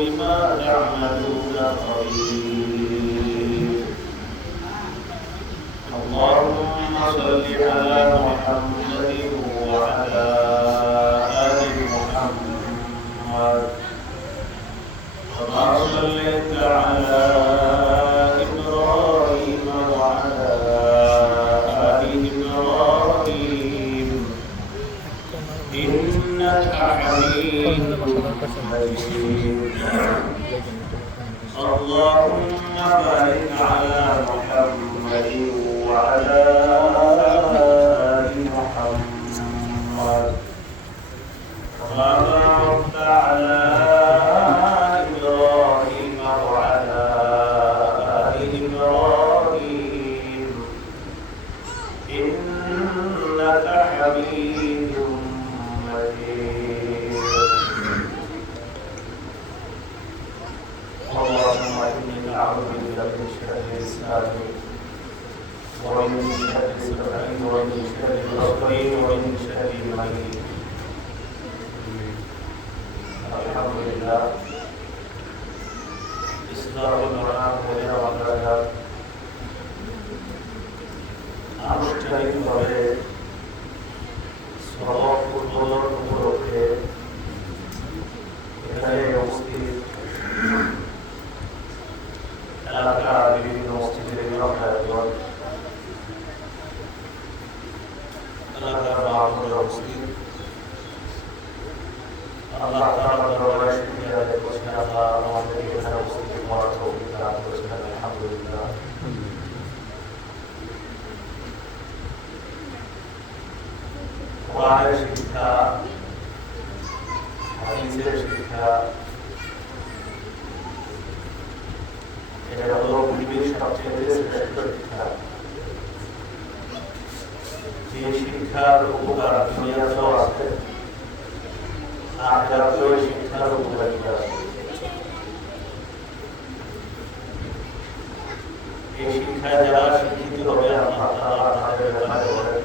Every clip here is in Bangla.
بما تعملون خبير اللهم صل على محمد وعلى آل محمد كما صليت على إبراهيم وعلى آل إبراهيم إنك حميد مجيد اللهم بارك على محمد وعلى آل محمد كما باركت على إبراهيم وعلى آل إبراهيم إنك حميد مجيد اللهم إني أعوذ بك من شر لساني ومن شر سمعي ومن شر بصري ومن شر مني الحمد لله إصلاح المرام وبركاته আনুষ্ঠানিকভাবে সড়ক উদ্বোধন উপলক্ষে এখানে উপস্থিত এলাকার বিভিন্ন মসজিদের ইমামগণ, এলাকার মহাপুরুষ উপস্থিত, আল্লাহ তাআলার দরবারে শুকরিয়া আদায় করছি। আল্লাহ আমাদেরকে এখানে উপস্থিত হওয়ার তৌফিক দান করেছেন, আলহামদুলিল্লাহ। কোরআনের শিক্ষা, হাদিসের শিক্ষা, এটা হলো পৃথিবীর সবচেয়ে শ্রেষ্ঠ শিক্ষা। যে শিক্ষার উপকার দুনিয়াতেও আছে, আখিরাতেও শিক্ষার উপকারিতা আছে। এই শিক্ষায় যারা শিক্ষিত হবে, আল্লাহ তাআলা তাদের ব্যাপারে বলেন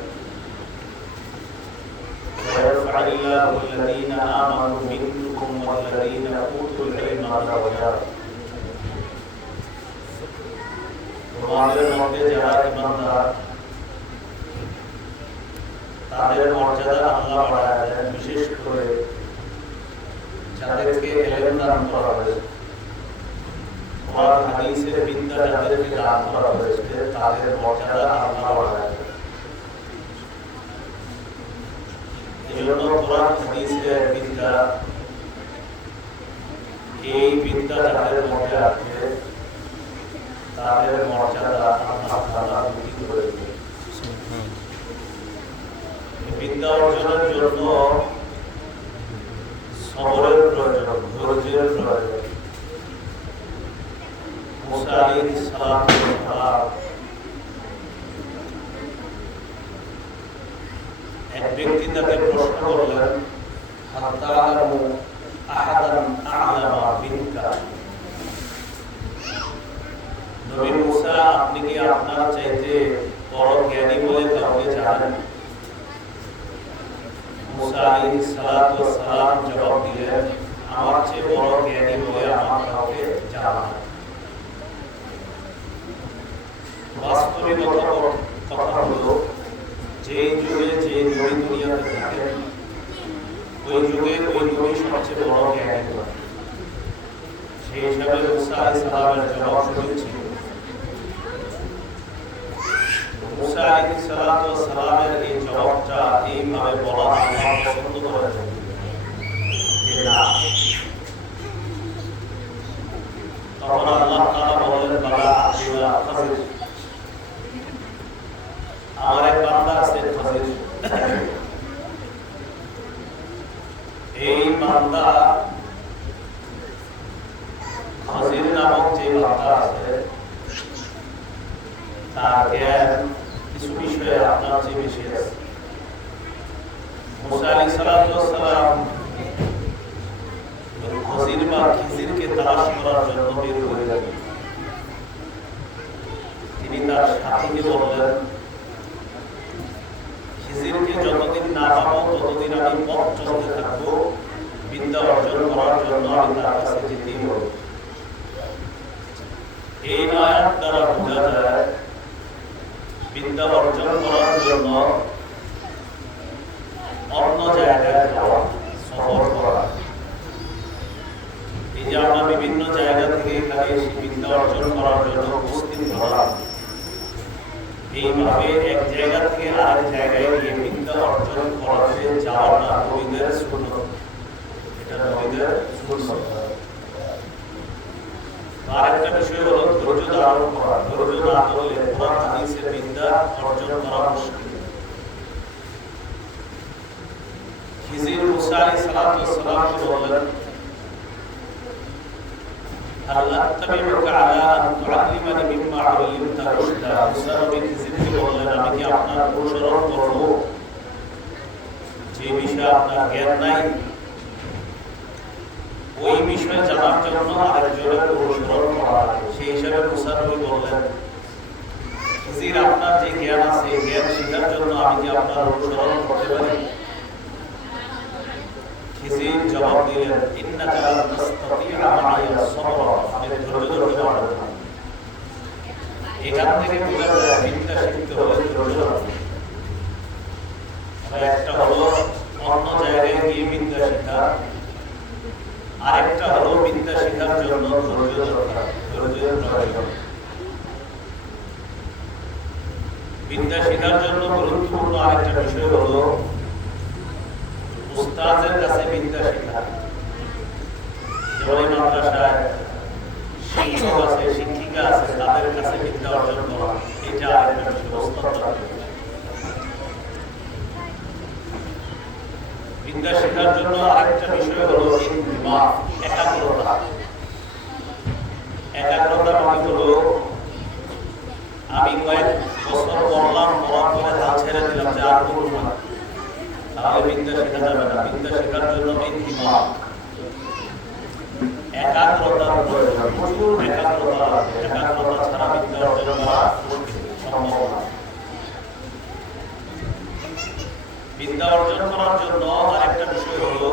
ويرفع الله الذين آمنوا منكم والذين أوتوا العلم درجات। তোমাদের মধ্যে যারা ঈমানদার তাদের মর্যাদা আল্লাহ বাড়ায় দেন, বিশেষ করে যাদেরকে ইলম দান করা হয়েছে, কোরআন হাদিসের বিদ্যা যাদেরকে দান করা হয়েছে তাদের মর্যাদা আল্লাহ বাড়ায় দেন। এজন্য কোরআন হাদিসের বিদ্যা, এই বিদ্যা যাদের মধ্যে আছে তাদের মর্যাদা আল্লাহ তাআলা বৃদ্ধি করে দেবেন। বিদ্যা অর্জনের জন্য সবরের প্রয়োজন, ধৈর্যের প্রয়োজন। মুসা আলাইহিস সালাম এক ব্যক্তি তাকে প্রশ্ন করলেন, হাল তা'লামু আহাদান আ'লামা মিনকা। নবী মুসা, আপনি কি আপনার চাইতে বড় জ্ঞানী বলে কাউকে জানেন? মুসা আলাইহিস সালাতু ওয়াস সালাম জবাব দিলেন, আমার চেয়ে বড় জ্ঞানী বলে আমার কাউকে জানা নেই। বাস্তবিকতা কথা হলো, যে যুগে যে নবী দুনিয়াতে থাকেন, ওই যুগে ওই নবী সবচেয়ে বড় জ্ঞানী ছিলেন। সেই হিসাবে মুসা আলাইহিস সালামের জবাব সঠিক ছিল। মুসা আলাইহিস সালাতু ওয়াস সালামের এই জবাবটা এইভাবে বলা আল্লাহ পছন্দ করেছেন যে না। তখন আল্লাহ তাআলা বলেন, বালা আতিলা খাজির, আমার এক বান্দা আছে খাজির। এই বান্দা খাজির নামক যে বান্দা আছে, তার জ্ঞান কিছু বিষয়ে আপনার চেয়ে বেশি আছে। মুসা আলাইহিস সালাম খাজির বা খিজিরকে তালাশ করার জন্য বের হয়ে গেলেন। তিনি তার সাথীকে বললেন, খিজিরকে যতদিন না পাবো ততদিন আমি পথ চলতে থাকবো, বিদ্যা বিদ্যা অর্জন করার জন্য আমি তার কাছে যেতেই হবে। এই আয়াত দ্বারা বোঝা যায় বিদ্যা অর্জন করার জন্য অন্য জায়গায় যাওয়া, সফর করা। এই যে আমরা বিভিন্ন জায়গা থেকে এখানে এসে বিদ্যা অর্জন করার জন্য উপস্থিত হলাম, এইভাবে এক জায়গা থেকে আরেক জায়গায় গিয়ে বিদ্যা অর্জন করাতে যাওয়াটা নবীদের সুন্নাত। এটা নবীদের সুন্নাত। আরেকটা বিষয় হলো ধৈর্য ধারণ করা। ধৈর্য না ধরলে কোরআন হাদিসের বিদ্যা অর্জন করা মুশকিল। খিজির মুসা আলাইহিস সালাতু ওয়াস সালামকে বললেন, হাল আত্তাবিউকা আলা আন তুআল্লিমানি মিম্মা উল্লিমতা রুশদা। মুসা নবী খিজিরকে বললেন, আমি কি আপনার অনুসরণ করব যে বিষয়ে আপনার জ্ঞান নাই? ওই বিষয়ে জানার জন্য আরেকজনের অনুসরণ করা। সেই হিসাবে মুসা নবী বললেন, খিজির আপনার যে জ্ঞান আছে, জ্ঞান শেখার জন্য আমি কি আপনার অনুসরণ করতে পারি? খিজির জবাব দিলেন, ইন্নাকা লান তাসতাতিআ মা'ইয়া সাবরা। আপনি ধৈর্য ধরতে পারবেন না। এখান থেকে বোঝা যায় বিদ্যা শিখতে হলে ধৈর্য ধরতে হবে। একটা হলো অন্য জায়গায় গিয়ে বিদ্যা শেখা, আরেকটা হলো বিদ্যা শেখার জন্য ধৈর্য দরকার, ধৈর্যের প্রয়োজন। বিদ্যা শেখার জন্য গুরুত্বপূর্ণ আরেকটা বিষয় হলো উস্তাদের কাছে বিদ্যা শেখা। যেমন এই মাদ্রাসায় শিক্ষক আছে, শিক্ষিকা আছে, তাদের কাছে বিদ্যা অর্জন করা, এটা আরেকটা বিষয়। উস্তাদ বিদ্যা শেখার জন্য আরেকটা বিষয় হলো একাগ্রতা। একাগ্রতা মানে হলো আমি কয়েক বছর পড়লাম, পড়ার পরে হাল ছেড়ে দিলাম যে আর পড়ব না, তাহলে বিদ্যা শেখা যাবে না। বিদ্যা শেখার জন্য একাগ্রতার প্রয়োজন, প্রচুর একাগ্রতা লাগবে। একাগ্রতা ছাড়া বিদ্যা অর্জন করা সম্ভব না। বিদ্যা অর্জন করার জন্য আরেকটা বিষয় হলো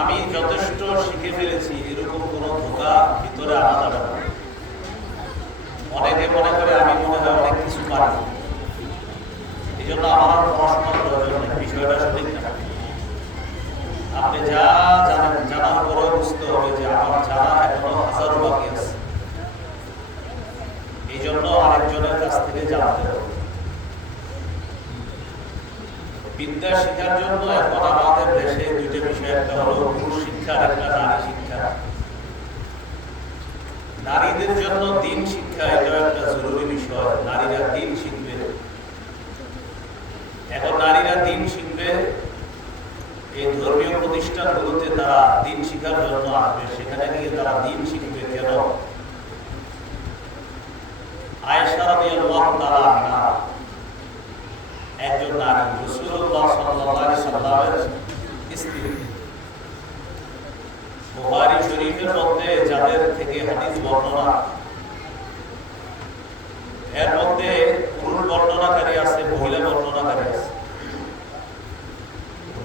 আমি যথেষ্ট শিখে ফেলেছি এরকম কোন ধোঁকা ভিতরে আনা যাবে না। অনেকে মনে করে আমি মনে হয় অনেক কিছু পারি, এই জন্য আমার পড়াশোনার প্রয়োজন নেই। বিষয়টা সঠিক না। আপনি যা জানেন, জানার পরেও বুঝতে হবে যে আমার জানা এখনো হাজারো বাকি আছে। এই জন্য আরেকজনের কাছ থেকে জানতে হবে। বিদ্যা শেখার জন্য এখন আমাদের দেশে দুইটা বিষয়, একটা হলো পুরুষ শিক্ষা, একটা নারী শিক্ষা। নারীদের জন্য দিন শিক্ষা, এটা একটা জরুরি বিষয়। নারীরা দিন শিখবে। এখন নারীরা দিন শিখবে, এই ধর্মীয় প্রতিষ্ঠানগুলোতে তারা দিন শিখার জন্য আসবে, সেখানে গিয়ে তারা দিন শিখবে। কেন? আয়েশা রাদিয়াল্লাহু তাআলা আনহা একজন নারী, রাসূলুল্লাহ সাল্লাল্লাহু আলাইহি সাল্লামের স্ত্রী। বুখারী শরীফের মধ্যে যাদের থেকে হাদিস বর্ণনা, এর মধ্যে পুরুষ বর্ণনাকারী আছে, মহিলা বর্ণনাকারী আছে।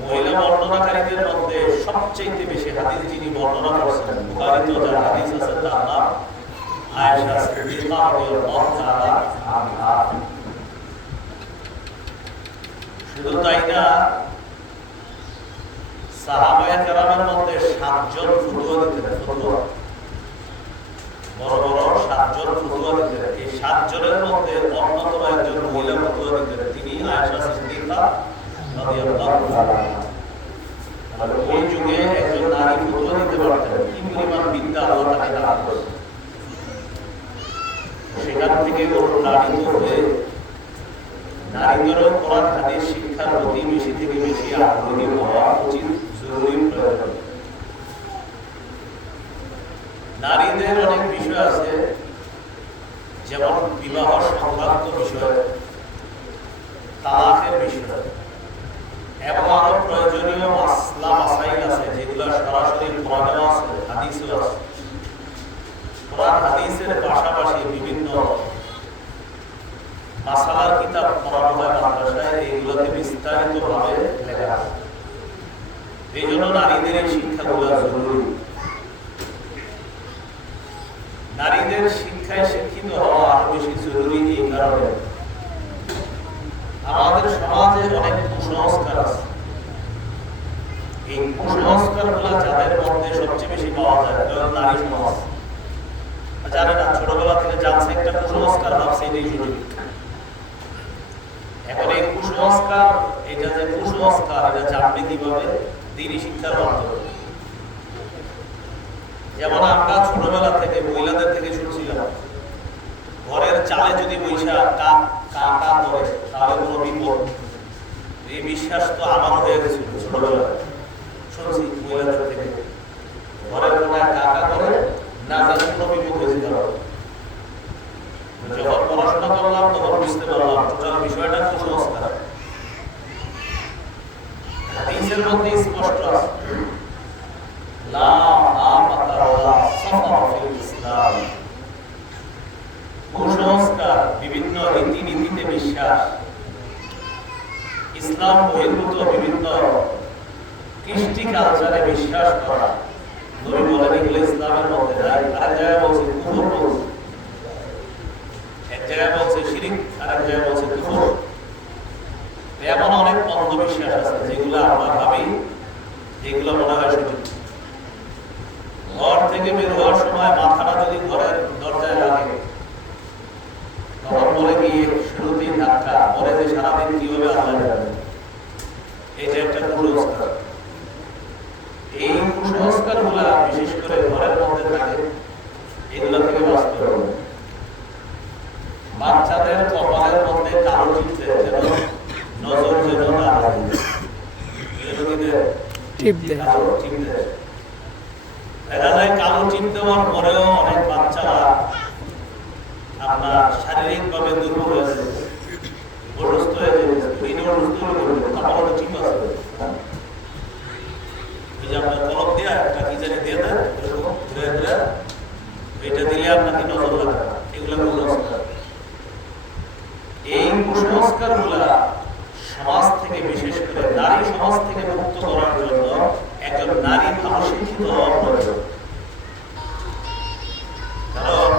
মহিলা বর্ণনাকারীদের মধ্যে সবচেয়ে বেশি হাদিস যিনি বর্ণনা করেছেন, বুখারীতে যার হাদিস আছে তার নাম আয়েশা সিদ্দিকা রাদিয়াল্লাহু তাআলা আনহা। শুধু তাই না, সাহাবায়ে কেরামের মধ্যে 7 জন ফতোয়া দিতেন। ফতোয়া বড় বড় 7 জন ফতোয়া দিতেন। এই 7 জনের মধ্যে অন্যতম একজন মহিলা ফতোয়া দিতেন, তিনি আয়েশা সিদ্দিকা রাদিয়াল্লাহু তাআলা আনহা। মানে ওই যুগে একজন নারী ফতোয়া দিতে পারতেন। কি পরিমাণ বিদ্যা আল্লাহ তাকে দান করেছেন। সেখান থেকে অনুপ্রাণিত হয়ে নারীদেরও কোরআন হাদিস শিক্ষার প্রতি বেশি থেকে বেশি আগ্রহী হওয়া উচিত, জরুরি, প্রয়োজন। নারীদের অনেক বিষয় আছে, যেমন বিবাহ সংক্রান্ত বিষয়, তালাকের বিষয়, এবং আরো প্রয়োজনীয় মাসলা মাসাইল আছে যেগুলো সরাসরি কোরআনেও আছে, হাদিসেও আছে। কোরআন হাদিসের পাশাপাশি বিভিন্ন মাসালার কিতাব পড়ানো হয় মাদ্রাসায়, এইগুলোতে বিস্তারিতভাবে লেখা আছে। এই জন্য নারীদের এই শিক্ষাগুলো জরুরি। নারীদের শিক্ষায় শিক্ষিত হওয়া আরো বেশি জরুরি এই কারণে আমাদের সমাজে অনেক কুসংস্কার আছে। এই কুসংস্কার গুলা যাদের মধ্যে সবচেয়ে বেশি পাওয়া যায় নারী সমাজ। জানে না, ছোটবেলা থেকে জানছে একটা কুসংস্কার, ভাবছে এটাই জরুরি। এখন এই কুসংস্কার, এটা যে কুসংস্কার, এটা জানবে কিভাবে? দ্বীনি শিক্ষার মাধ্যমে। যেমন আমরা ছোটবেলা থেকে মহিলাদের থেকে শুনছিলাম, ঘরের চালে যদি বৈশা কাকা করে তাহলে কোনো বিপদ। এই বিশ্বাস তো আমার হয়ে গেছিল ছোটবেলায়, শুনছি মহিলাদের থেকে, ঘরের কোনায় কাকা করে না জানি কোনো বিপদ হয়েছিল। যখন পড়াশোনা করলাম তখন বুঝতে পারলাম টোটাল বিষয়টা কুসংস্কার। হাদিসের মধ্যে স্পষ্ট আছে, লা আমাতা ওয়ালা সাফা ফিল ইসলাম। কুসংস্কার, বিভিন্ন রীতিনীতিতে বিশ্বাস, ইসলাম বহির্ভূত বিভিন্ন কৃষ্টি কালচারে বিশ্বাস করা, নবী বলেন এগুলো ইসলামের মধ্যে নাই। আরেক জায়গায় বলছে কুফর, বলছে এক জায়গায় বলছে শিরিক, আরেক জায়গায় বলছে কুফর। এমন অনেক অন্ধবিশ্বাস আছে যেগুলো আমরা ভাবি যেগুলো মনে হয় সঠিক। ঘর থেকে বের হওয়ার সময় মাথাটা যদি ঘরের দরজায় লাগে তখন বলে গিয়ে শুরুতেই ধাক্কা, পরে যে সারাদিন কিভাবে আল্লাহ যাবে, এটা একটা কুসংস্কার। এই কুসংস্কার গুলা বিশেষ করে ঘরের মধ্যে থাকে, এগুলো থেকে বাঁচতে হবে। বাচ্চাদের কপালের মধ্যে কালো টিপতে যেন নজর যেন না লাগে, কালো টিপ দেওয়ার পরেও অনেক বাচ্চারা আপনার শারীরিক ভাবে দুর্বল হয়েছে, অসুস্থ হয়ে যাচ্ছে। ঠিক আছে, ওই যে আপনার কলম দিয়ে একটা কি জানি দিয়ে দেন, এরকম ধীরে ধীরে এটা দিলে আপনাকে নজর লাগে। এগুলো কুসংস্কার। এই কুসংস্কার গুলা সমাজ থেকে, বিশেষ করে নারী সমাজ থেকে মুক্ত করার জন্য একজন নারী ভালো শিক্ষিত হওয়া প্রয়োজন। কারণ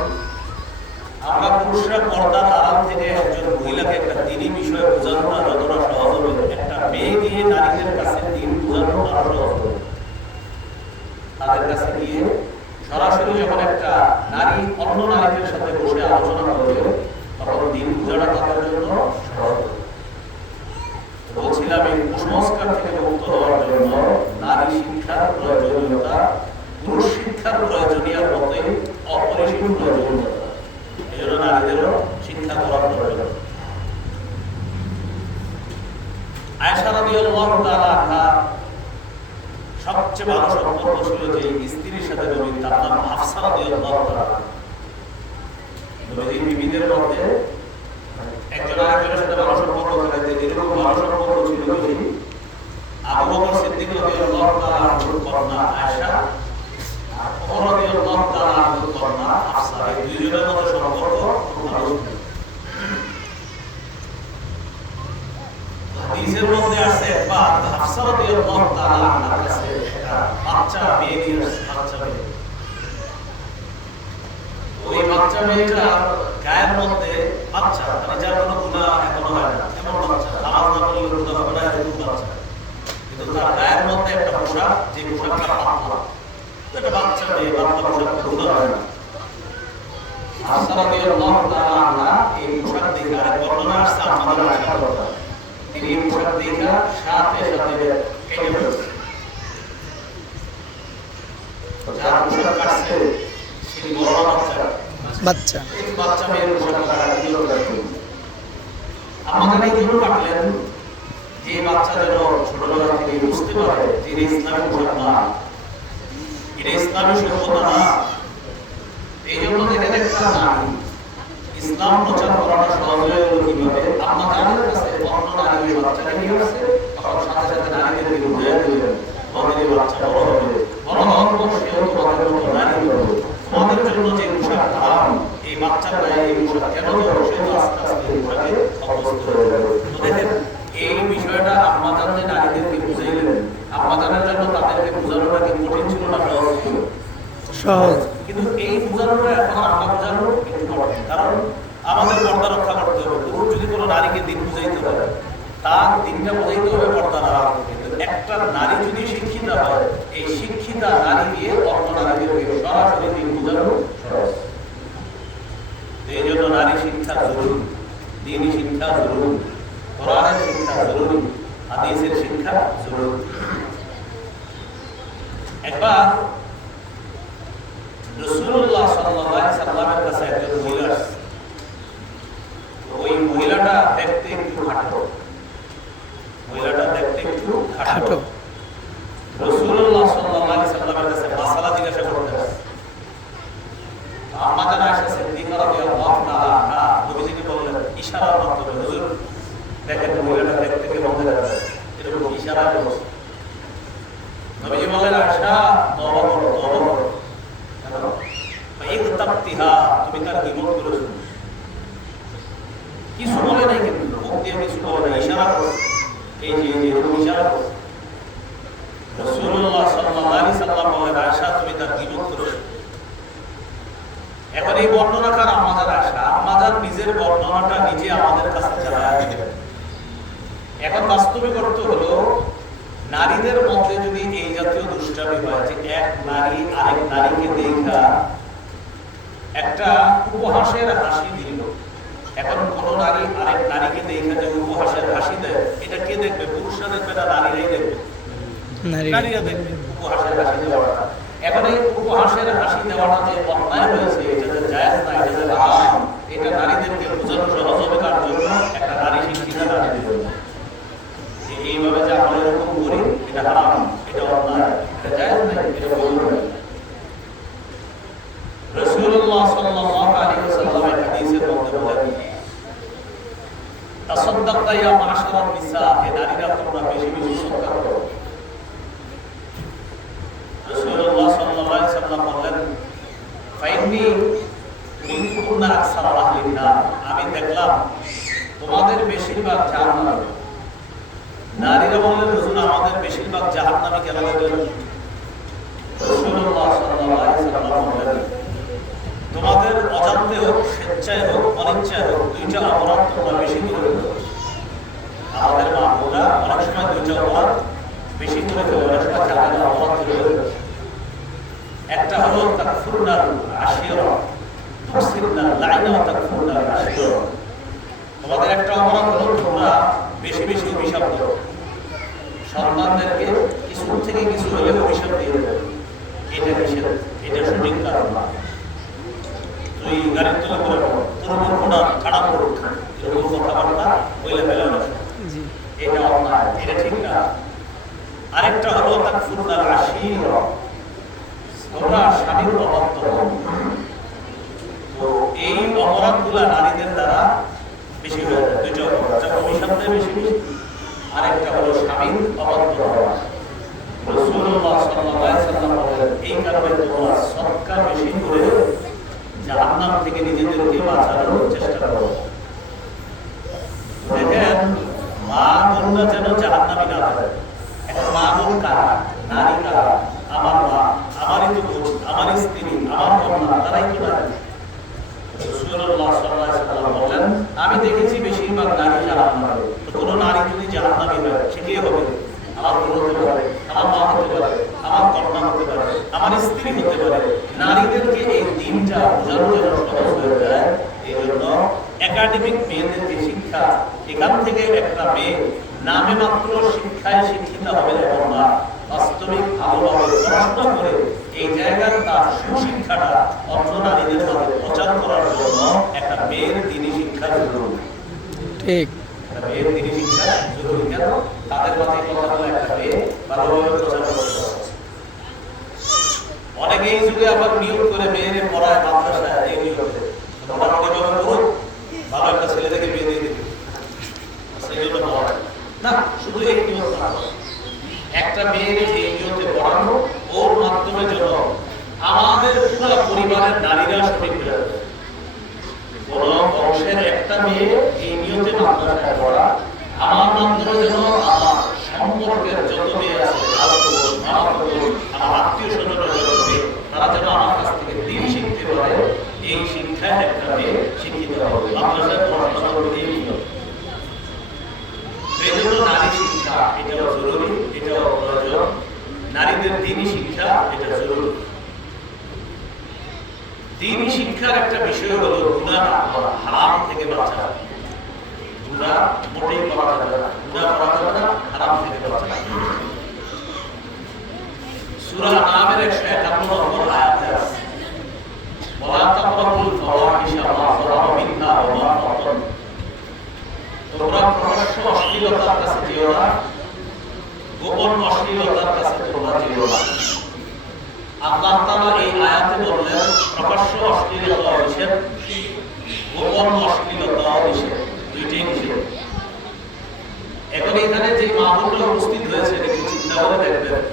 আমরা পুরুষরা পর্দার আড়াল থেকে একজন মহিলাকে একটা দ্বীনি বিষয় বোঝানোটা যতটা সহজ হবে, একটা মেয়ে গিয়ে নারীদের কাছে দ্বীন বোঝানো আরো সহজ হবে। তাদের কাছে গিয়ে সরাসরি যখন একটা নারী অন্য নারীদের সাথে বসে আলোচনা করবে তখন দ্বীন বোঝাটা তাদের জন্য সহজ হবে। বলছিলাম এই কুসংস্কার থেকে মুক্ত হওয়ার জন্য নারী শিক্ষার প্রয়োজনীয়তা পুরুষ শিক্ষার প্রয়োজনীয়তার মতোই অপরিসীম প্রয়োজনীয়তা। এই জন্য নারীদেরও শিক্ষা করার প্রয়োজন। আয়েশা রাদিয়াল্লাহু তাআলা আনহা সবচেয়ে ভালো সম্পর্ক ছিল যে স্ত্রীর সাথে নবীর, তার নাম হাফসা রাদিয়াল্লাহু তাআলা। নবীর বিবিদের মধ্যে একজন আরেকজনের সাথে ভালো সম্পর্ক রাখতে, এরকম ভালো সম্পর্ক ছিল যে আবু বকর সিদ্দিক রাদিয়াল্লাহু তাআলা আনহুর কন্যা আয়েশা আর ওমর রাদিয়াল্লাহু তাআলা আনহুর কন্যা হাফসা, এই দুইজনের মধ্যে সম্পর্ক খুব ভালো ছিল। হাদিসের মধ্যে আছে একবার হাফসা রাদিয়াল্লাহু তাআলা আনহার কাছে একটা বাচ্চা মেয়ে নিয়ে আসছে, বাচ্চা মেয়ে। ওই বাচ্চা মেয়েটা গায়ের মধ্যে বাচ্চা, মানে যার কোনো গুনাহ এখনো হয় না, এমন বাচ্চা, নামাজ না পড়লে গুনাহ হবে না এরকম বাচ্চা, কিন্তু তার গায়ের মধ্যে একটা পোশাক, যে পোশাকটা পাতলা, একটা বাচ্চা মেয়ে, পাতলা পোশাক, গুনাহ হয় না। হাফসা রাদিয়াল্লাহু তাআলা আনহা এই পোশাক দেখে, আর বর্ণনা আসছে আমাদের আয়েশার কথা, তিনি এই পোশাক দেখে সাথে সাথে কেটে ফেলছে। যার পোশাক কাটছে তিনি বড় বাচ্চা, বাচ্চা মেয়ের পোশাক কাটা দিল। আমাদের এই জন্য কাটলেন যে বাচ্চা যেন ছোটবেলা থেকে বুঝতে পারে যে এটা ইসলামী পোশাক না, এটা ইসলামী সভ্যতা না। এই জন্য দেখেন একটা নারী ইসলাম প্রচার করাটা সহজ হয়ে গেল কিভাবে? আপনার নারীদের কাছে অন্য নারী বাচ্চাকে নিয়ে আসে, তখন সাথে সাথে নারীদেরকে বুঝিয়ে দিলেন তোমাদের বাচ্চা বড় হবে, বড় হওয়ার পর সেও তোমাদের মতো নারী হবে, তোমাদের জন্য যে পোশাক হারাম, এই বাচ্চার গায়ে এই পোশাক কেন দেবো? সেও আস্তে আস্তে এই পোশাকে অভ্যস্ত হয়ে যাবে। দেখেন এই বিষয়টা বিষয়টা আম্মাজান যে নারীদেরকে বুঝাইলেন, আম্মাজানের জন্য তাদেরকে বোঝানোটা কি কঠিন ছিল না সহজ ছিল? সহজ। কিন্তু এই বোঝানোটা এখন আমরা বোঝানো একটু কঠিন, কারণ আমাদের পর্দা রক্ষা করতে হবে। পুরুষ যদি কোনো নারীকে দিন বুঝাইতে হয়, তার দিনটা বুঝাইতে হবে পর্দা না রাখতে। কিন্তু একটা নারী যদি শিক্ষিত হয়, এই শিক্ষিতা নারীকে অন্য নারীদেরকে সরাসরি দিন বোঝানো সহজ। এই জন্য নারী শিক্ষা জরুরি, দিনী শিক্ষা জরুরি, কোরআনের শিক্ষা জরুরি, হাদিসের শিক্ষা জরুরি। একবার রাসূলুল্লাহ সাল্লাল্লাহু আলাইহি সাল্লামের কাছে একজন মহিলা আসছে। ওই মহিলাটা দেখতে একটু খাটো, মহিলাটা দেখতে একটু খাটো। রাসূলুল্লাহ সাল্লাল্লাহু আলাইহি সাল্লামের কাছে মাসালা জিজ্ঞাসা করতে আসছে। আমাদের আয়েশা সিদ্দিকা রাদিয়াল্লাহু তাআলা আনহা নবীজিকে বললেন ইশারার মাধ্যমে, হুজুর দেখেন মহিলাটা দেখতে কেমন দেখা যায়, এরকম ইশারা করছে। নবীজি বললেন আয়েশা তওবা করো, তওবা করো। তুমি তার গীবত করেছো। কিছু বলে নাই, কিন্তু মুখ দিয়ে কিছু বলে নাই, ইশারা করছে। এই যে এরকম ইশারা করছে। রাসূলুল্লাহ সাল্লাল্লাহু আলাইহি সাল্লাম বললেন আয়েশা তুমি তার গীবত করেছো। এখন এই বর্ণনাকার আম্মাজান আয়েশা, আম্মাজান নিজের বর্ণনাটা নিজে আমাদের কাছে জানায় দিলেন। এখন বাস্তবিক অর্থ হলো নারীদের মধ্যে যদি এই জাতীয় দুষ্টামি হয় যে এক নারী আরেক নারীকে দেখা একটা উপহাসের হাসি দিল, এখন কোন নারী আরেক নারীকে দেখা যে উপহাসের হাসি দেয়, এটা কে দেখবে? পুরুষরা দেখবে না নারীরাই দেখবে? নারীরা দেখবে উপহাসের হাসি দেওয়াটা। এখন এই উপহাসের হাসি দেওয়াটা যে অন্যায় হয়েছে, এটা যে জায়েজ না, এটা যে হারাম, এটা নারীদেরকে বোঝানো সহজ হবে কার জন্য? একটা নারী শিক্ষিতা নারীদের জন্য। যে এইভাবে যে আমরা এরকম করি এটা হারাম, এটা অন্যায়, এটা জায়েজ না, এটা বলবো না। রাসূলুল্লাহ সাল্লাল্লাহু আলাইহি ওয়াসাল্লাম এই হাদিসের মধ্যে বলেন তাসাদদাকতা ইয়া মাশারান নিসা, হে নারীরা তোমরা বেশি বেশি সদকা করো। রাসূলুল্লাহ সাল্লাল্লাহু আলাইহি ওয়াসাল্লাম বলেন ফাইন্নী মিনকুন্না আকসার আহলিন নার, আমি দেখলাম তোমাদের বেশিরভাগ জাহান্নামী। নারীরা বললেন হুজুর আমাদের বেশিরভাগ জাহান্নামী কেন বলেন? রাসূলুল্লাহ সাল্লাল্লাহু আলাইহি ওয়াসাল্লাম বলেন তোমাদের অজান্তে হোক, স্বেচ্ছায় হোক, অনিচ্ছায় হোক, দুইটা অপরাধ তোমরা বেশি করে ফেলো। আমাদের মা বোনরা অনেক সময় দুইটা অপরাধ বেশি করে ফেলে, অনেক সময় জানে না অপরাধ করে ফেলে। একটা হলো তাকফুরনাল আশিরা, তুসিরনা লাইনা ওয়া তাকফুরনাল আশিরা। তোমাদের একটা অপরাধ হলো তোমরা বেশি বেশি অভিশাপ দাও, সন্তানদেরকে কিছু থেকে কিছু হলে অভিশাপ দিয়ে দেবে। এটা নিষেধ, এটা সঠিক কারণ না। তুই গাড়ির তলে করে তোর মূর্খটা খারাপ করুক, এরকম কথাবার্তা বলে ফেলে না, এটা অন্যায়, এটা ঠিক না। আরেকটা হলো তাকফুরনাল আশিরা, তোমরা স্বামীর অবাধ্য হও। তো এই অপরাধগুলা নারীদের দ্বারা বেশি হয়ে যায়। দুইটা অপরাধ, অভিশাপ দেয় বেশি বেশি, আরেকটা হলো স্বামীর অবাধ্য হওয়া। রাসূলুল্লাহ সাল্লাল্লাহু আলাইহি ওয়াসাল্লাম বলেন এই কারণে তোমরা সদকা বেশি করে জাহান্নাম থেকে নিজেদেরকে বাঁচানোর চেষ্টা করো। দেখেন মা বোনরা যেন জাহান্নামী না হয়। এখন মা বোন কারা? নারী কারা? আমার মা, আমারই তো বোন, আমারই স্ত্রী, আমার কন্যা, তারাই তো নারী। রাসূলুল্লাহ সাল্লাল্লাহু আলাইহি ওয়াসাল্লাম বলেন আমি দেখেছি বেশিরভাগ নারী জাহান্নামী। তো কোনো নারী যদি জাহান্নামী হয় সে কে হবে? আমার বোন হতে পারে, আমার মা হতে পারে, আমার কন্যা হতে পারে, আমার স্ত্রী হতে পারে। নারীদেরকে এই দিনটা বোঝানো যেন সহজ হয়ে যায়, এই জন্য একাডেমিক মেয়েদের যে শিক্ষা, এখান থেকে একটা মেয়ে নামে মাত্র শিক্ষায় শিক্ষিত হবে এমন না, বাস্তবিক ভালোভাবে পড়াশোনা করে এই জায়গার তার সুশিক্ষাটা অন্য নারীদের মাঝে প্রচার করার জন্য একটা মেয়ের দিনী শিক্ষা জরুরি। ঠিক, একটা মেয়ের দিনী শিক্ষা জরুরি। কেন? তাদের মাঝে কথা বলে একটা মেয়ে ভালোভাবে প্রচার করতে পারে। অনেকে এই যুগে আবার নিয়োগ করে মেয়েরে পড়ায় মাদ্রাসায়, এই নিয়োগে তোমরা অনেকভাবে করুক, ভালো একটা ছেলে থেকে বিয়ে দিয়ে দিবে, সেই জন্য পড়ায় না। শুধু এই নিয়োগ না, একটা মেয়ের এই নিয়োগে পড়ানো, ওর মাধ্যমে যেন আমাদের পুরো পরিবারের নারীরা সঠিক হয়ে যাবে। কোন বংশের একটা মেয়ে এই নিয়োগে মাদ্রাসায় পড়া, আমার মাধ্যমে যেন আমার সম্পর্কের যত মেয়ে আছে আমার আত্মীয় স্বজনরা তারা যেন আমার কাছ থেকে দিন শিখতে পারে, এই শিক্ষায় একটা মেয়ে শিক্ষিত হবে। মাদ্রাসায় পড়াশোনা করবে এই নিয়ম। এই জন্য নারী শিক্ষা এটাও জরুরি, এটাও প্রয়োজন। নারীদের দিনই শিক্ষা এটা জরুরি। দিনই শিক্ষার একটা বিষয় হলো গুনাহ না করা, হারাম থেকে বাঁচা। গুনাহ মোটেই করা যাবে না, গুনাহ করা যাবে না, হারাম থেকে বাঁচা। সূরা আনামের 151 নম্বর আয়াতে আছে, ওয়ালা তাকরাবুল ফাওয়াহিশা মা যাহারা মিনহা ওয়া মা বাতান। তোমরা প্রকাশ্য অশ্লীলতার কাছে যেও না, গোপন অশ্লীলতার কাছে তোমরা যেও না। আল্লাহ তাআলা এই আয়াতে বললেন প্রকাশ্য অশ্লীলতা নিষেধ, গোপন অশ্লীলতা নিষেধ, দুইটাই নিষেধ। এখন এখানে যে মাহফিলটা উপস্থিত হয়েছে একটু চিন্তা করে দেখবেন,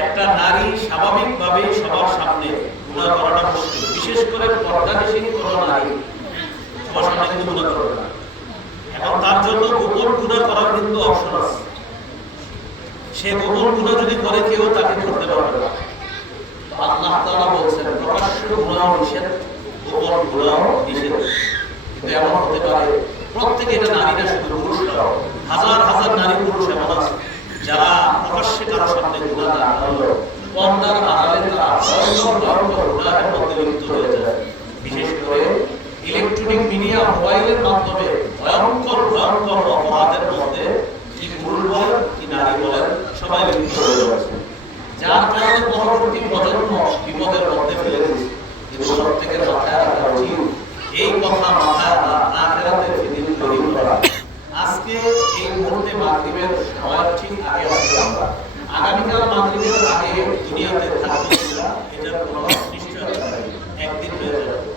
একটা নারী স্বাভাবিকভাবে সবার সামনে গুনাহ করাটা মুশকিল, বিশেষ করে পর্দানিশীন কোনো নারী সবার সামনে কিন্তু গুনাহ করবে না। এখন তার জন্য গোপন গুনাহ করার কিন্তু অপশন আছে। সে গোপন গুনাহ যদি করে কেউ তাকে ধরতে পারবে না। আল্লাহ তাআলা বলছেন প্রকাশ্য গুনাহ নিষেধ, গোপন গুনাহ নিষেধ। কিন্তু এমন হতে পারে প্রত্যেকে, এটা নারী না শুধু পুরুষরাও, হাজার হাজার নারী পুরুষ এমন আছে যারা প্রকাশ্যে কারো সামনে গুনাহ না করলেও পর্দার আড়ালে তারা ভয়ঙ্কর গুনাহের মধ্যে লিপ্ত হয়ে যায়। বিশেষ করে ইলেকট্রনিক মিডিয়া, মোবাইলের মাধ্যমে ভয়ঙ্কর ভয়ঙ্কর অপরাধের মধ্যে কি পুরুষ বলেন কি নারী বলেন সবাই লিপ্ত হয়ে যাচ্ছে, যার কারণে পরবর্তী প্রজন্ম বিপদের মধ্যে ফেলে দিচ্ছে। কিন্তু প্রত্যেকে মাথায় রাখা উচিত, এই কথা মাথায় আখিরাতের দিন তৈরি করা। আজকে এই মুহূর্তে মাগরিবের সময় ঠিক আগে আছি আমরা, আগামীকাল মাগরিবের আগে দুনিয়াতে থাকবো কিনা এটার কোনো নিশ্চয়তা নেই, একদিন হয়ে যাবে।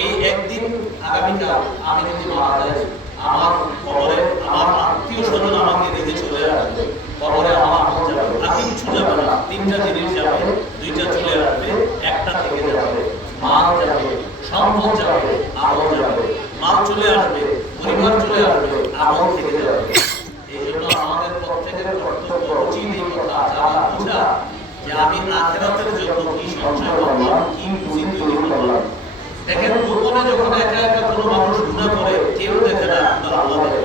এই একদিন আগামীকাল আমি যদি মারা যাই, আমার কবরে আমার আত্মীয় স্বজন আমাকে রেখে চলে আসবে, কবরে আমার আমল যাবে, আর কিচ্ছু যাবে না। তিনটা জিনিস যাবে, দুইটা চলে আসবে, একটা থেকে যাবে, মাল যাবে, সম্পদ যাবে, আমল যাবে। মাল চলে আসবে, পরিবার চলে আসবে, আমল থেকে যাবে। এই জন্য আমাদের প্রত্যেকের কর্তব্য উচিত এই কথা জানা বোঝা যে আমি আখিরাতের জন্য কি সঞ্চয় করলাম, কি পুঁজি তৈরি করলাম। দেখেন গোপনে যখন একা একা কোনো মানুষ গুনাহ করে কেউ দেখে না, আল্লাহ দেখে।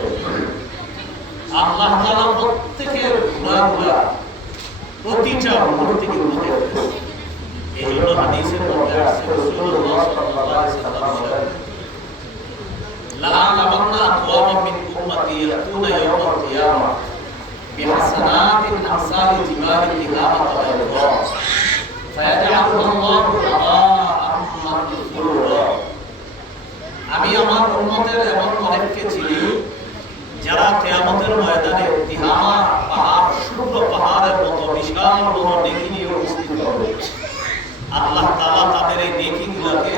আল্লাহ তাআলা প্রত্যেকের গুনাহগুলো প্রতিটা মুহূর্তে কিন্তু দেখেন। এই জন্য হাদিসের মধ্যে আছে রাসূলুল্লাহ সাল্লাল্লাহু আলাইহি ওয়াসাল্লাম বলেন, লা লামান্না আকওয়াম মিন উম্মতি ইয়াতুনা ইয়াওমাল কিয়ামাহ বিহাসানাতিন আমসালি জিবালি তিহামা ওয়া ইয়াদা ফায়াজআলুল্লাহু আবাআম মানসুরা। আমি আমার উম্মতের এমন অনেককে চিনি যারা কিয়ামতের ময়দানে তিহামা পাহাড়, শুভ্র পাহাড়ের মতো বিশাল বড় নেকি নিয়ে উপস্থিত হবে। আল্লাহ তাআলা তাদের এই নেকিগুলোকে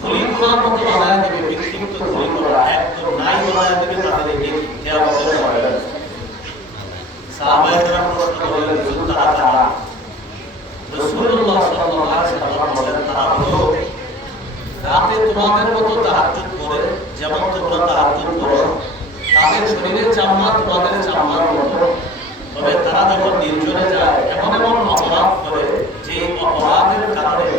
ধুলিকণার মতো বানায় দেবে, বিক্ষিপ্ত ধুলিকণা, একদম নাই বানায় দেবে তাদের এই নেকি কিয়ামতের ময়দানে। সাহাবায়ে কেরাম প্রশ্ন করলেন, হুজুর তারা কারা? রাসূলুল্লাহ সাল্লাল্লাহু আলাইহি ওয়াসাল্লাম বলেন, তারা হলো রাতে তোমাদের মতো তাহাজ্জুদ করে, যেমন তোমরা তাহাজ্জুদ করো, তাদের শরীরের চামড়া তোমাদের চামড়ার মতো। তবে তারা যখন নির্জনে যায় এমন এমন অপরাধ করে যে অপরাধের কারণে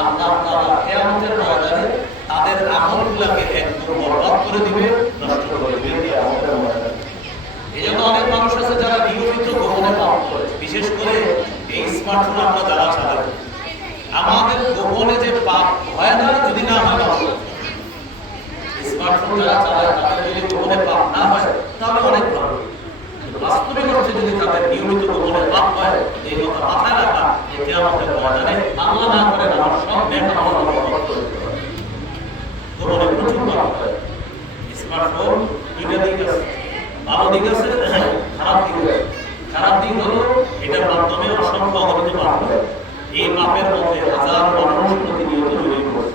আল্লাহ তাআলা কিয়ামতের ময়দানে তাদের আমলগুলোকে একদম বরবাদ করে দিবে, নষ্ট করে দিবে কিয়ামতের ময়দানে। এজন্য অনেক মানুষ আছে যারা নিয়মিত গোপনে পাপ করে, বিশেষ করে এই স্মার্টফোন আমরা যারা চালাই, আমাদের গোপনে যে পাপ হয় না, যদি না হয় ভালো। স্মার্টফোন যারা চালায় তাদের যদি গোপনে পাপ না হয় তাহলে অনেক ভালো। বাস্তবিক অর্থে যদি তাদের নিয়মিত গোপনে পাপ হয়, এই কথা মাথায় রাখা যে কিয়ামতের ময়দানে আল্লাহ না করে আমার সব নেক আমল বরবাদ করে দিতে পারে। গোপনে প্রচুর পাপ হয়। স্মার্টফোন দুইটা দিক আছে, ভালো দিক আছে, খারাপ দিক আছে। খারাপ দিক হলো এটার মাধ্যমে অসংখ্য অগণিত পাপ হয়। এই পাপের মধ্যে হাজার মানুষ প্রতিনিয়ত জড়িয়ে পড়ে।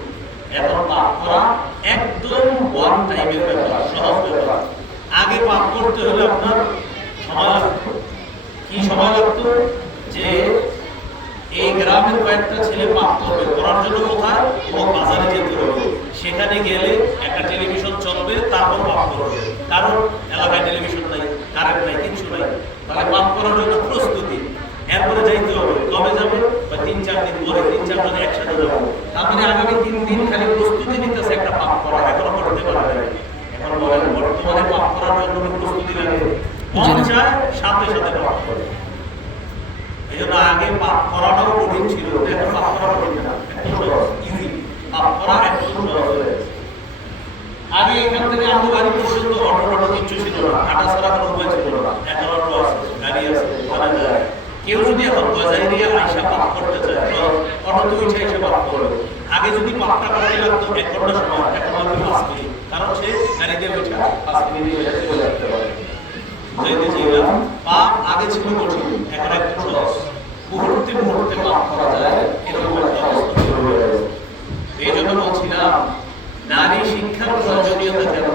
এখন পাপ করা একদম ওয়ান টাইমের ব্যাপার, সহজ ব্যাপার। আগে পাপ করতে হলে আপনার সময় লাগতো। কি সময় লাগতো? যে এই গ্রামের কয়েকটা ছেলে পাপ করবে, করার জন্য কোথায় ও বাজারে যেতে হবে, সেখানে গেলে একটা টেলিভিশন চলবে, তারপর পাপ করবে। কারণ এলাকায় টেলিভিশন নাই, কারেন্ট নাই, কিছু নাই, তাহলে পাপ করার জন্য প্রস্তুতি। এরপরে যাইতে হবে, কবে যাবে? 3-4 দিন পরে, 3-4 জন একসাথে যাবো। তারপরে আগামী 3 দিন খালি প্রস্তুতি নিতেছে একটা পাপ করা, এখনো করতে পারবে না। এখন বলেন বর্তমানে পাপ করার জন্য প্রস্তুতি লাগে, মন চায় সাথে সাথে পাপ করে। এই জন্য আগে পাপ করাটাও কঠিন ছিল, এখন পাপ করা কঠিন না, একটু সহজ, ইজি। পাপ করা একটু সহজ হয়ে গেছে। আগে এখান থেকে আমাদের বাড়ি পর্যন্ত অটো কিচ্ছু ছিল না, হাঁটা ছাড়া কোনো উপায় ছিল না। এখন অটো আছে, গাড়ি আছে, ওখানে যায়। কেউ যদি এখন গজাই দিয়ে আইসা পাপ করতে চায়, তো অটোতে উঠে এসে পাপ করবে। আগে যদি পাপটা করতে লাগতো 1 ঘন্টা সময়, এখন লাগবে 5 মিনিট, কারণ সে গাড়িতে উঠে 5 মিনিট চলে আসতে পারে। যাইতে ছিলাম, পাপ আগে ছিল কঠিন, এখন একটু সহজ। মুহূর্তে মুহূর্তে পাপ করা যায়, এরকম একটা অবস্থা তৈরি হয়ে গেছে। এই জন্য বলছিলাম নারী শিক্ষার প্রয়োজনীয়তা কেন?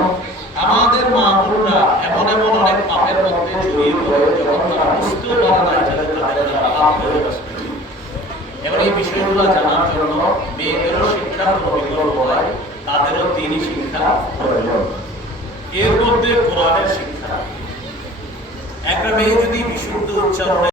আমাদের মা বোনরা এমন এমন অনেক পাপের মধ্যে জড়িয়ে পড়ে, যখন তারা বুঝতেও পারে না যে তাদের দ্বারা পাপ হয়ে যাচ্ছে। এবং এই বিষয়গুলো জানার জন্য মেয়েদেরও শিক্ষার কোনো বিকল্প হয়, তাদেরও দ্বীনি শিক্ষা প্রয়োজন। এর মধ্যে কোরআনের শিক্ষা। একটা মেয়ে যদি বিশুদ্ধ উচ্চারণে